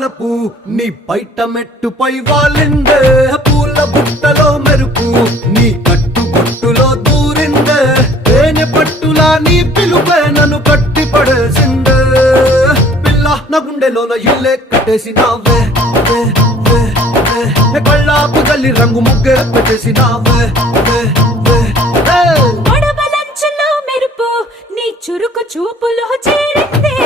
వలపు నీ బయట మెట్టుపై వాలిందే పూల బుట్టలో మెరుపు నీ కట్టు బొట్టులో దూరిందే తేనె పట్టులా నీ పిలుపే నన్ను కట్టి పడేసిందే పిల్ల నా గుండెలోన ఇల్లే కట్టేసినావే కళ్ళాపు గల్లి రంగు ముగ్గే పెట్టేసినావే గొడవలంచులో మెరుపు నీ చురుకు చూపులో చేరిందే